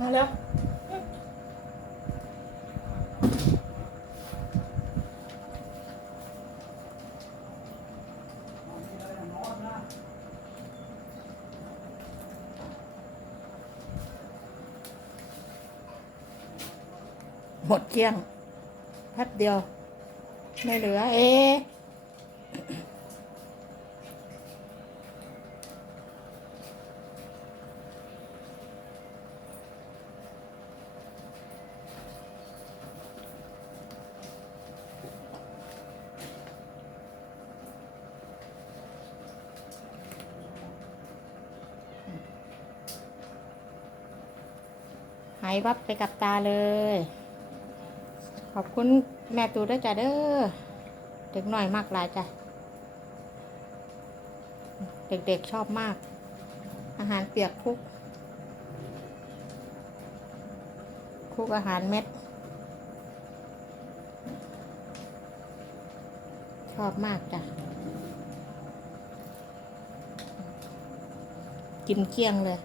มาแล้วหมดเกลี้ยงแป๊บเดียว ไม่เหลือ เอ๊ายวับไปกับตาเลย ขอบคุณแม่ตูด้วยจ้ะเด้อเด็กหน่อยมากหลายจ้ะ เด็กๆชอบมาก อาหารเปียกคลุกคลุกอาหารเม็ด ชอบมากจ้ะ กินเกลี้ยงเลย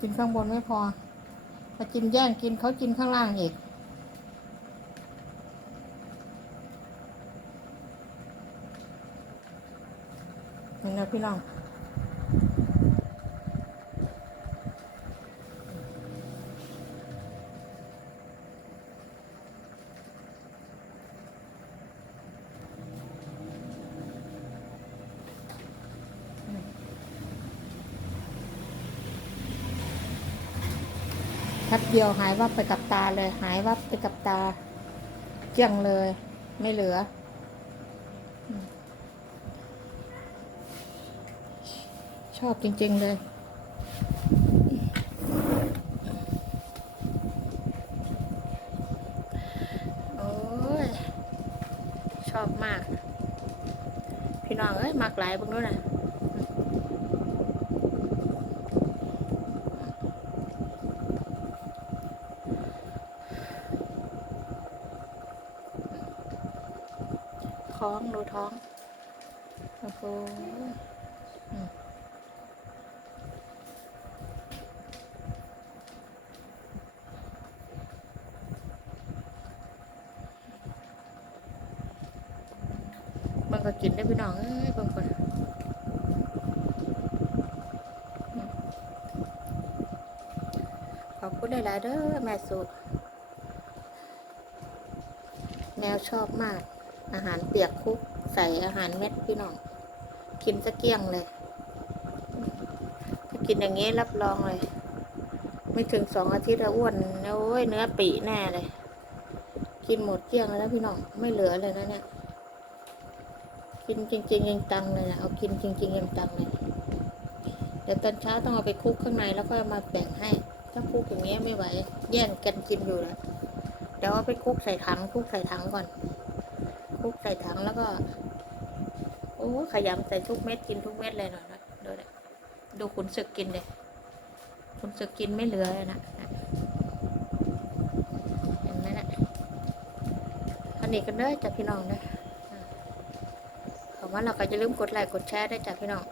กินข้างบนไม่พอมากินแย่งกินเขากินข้างล่างอีก เห็นไหมพี่น้อง เดียวหายวับไปกับตาเลย หายวับไปกับตาเกลี้ยงเลย ไม่เหลือ ชอบจริง ๆ เลย โอ้ย ชอบมาก พี่น้องเอ้ยมากหลายเบางนู้นน่ะ ท้องดูท้อง โอ้โหมันก็กินได้พี่น้องเอ้ยบางคนขอบคุณหลายๆเด้อแม่สุแมวชอบมาก อาหารเปียกคุก ใส่อาหารเม็ดพี่น้องกินสะเกี้ยงเลยถ้ากินอย่างนี้รับรองเลย ไม่ถึงสองอาทิตย์ล้วอ้วนโอ้ยเนื้อปีแน่เลย กินหมดเกี้ยงแล้วพี่น้องไม่เหลือเลยนะเนี่ยกินจริงๆยังตังเลยนะเอากินจริงๆยังตังเลยเดี๋ยวตอนเช้าต้องเอาไปคลุกข้างในแล้วก็มาแบ่งให้ ถ้าคลุกอย่างเงี้ยไม่ไหว แย่งกันกินอยู่นะเดี๋ยวเอาไปคลุกใส่ถังคลุกใส่ถังก่อน ลุกใส่ถังแล้วก็ โอ้ขยำใส่ทุกเม็ดกินทุกเม็ดเลยหน่อยนะดูเลยดูขุนศึกกินเลยขุนศึกกินไม่เหลือเลยนะนะเห็นไหมนะอันนี้กันเด้อจ้ะพี่น้องเด้าขอว่าเราก็จะลืมกดไลค์กดแชร์ได้จ้ะพี่น้อง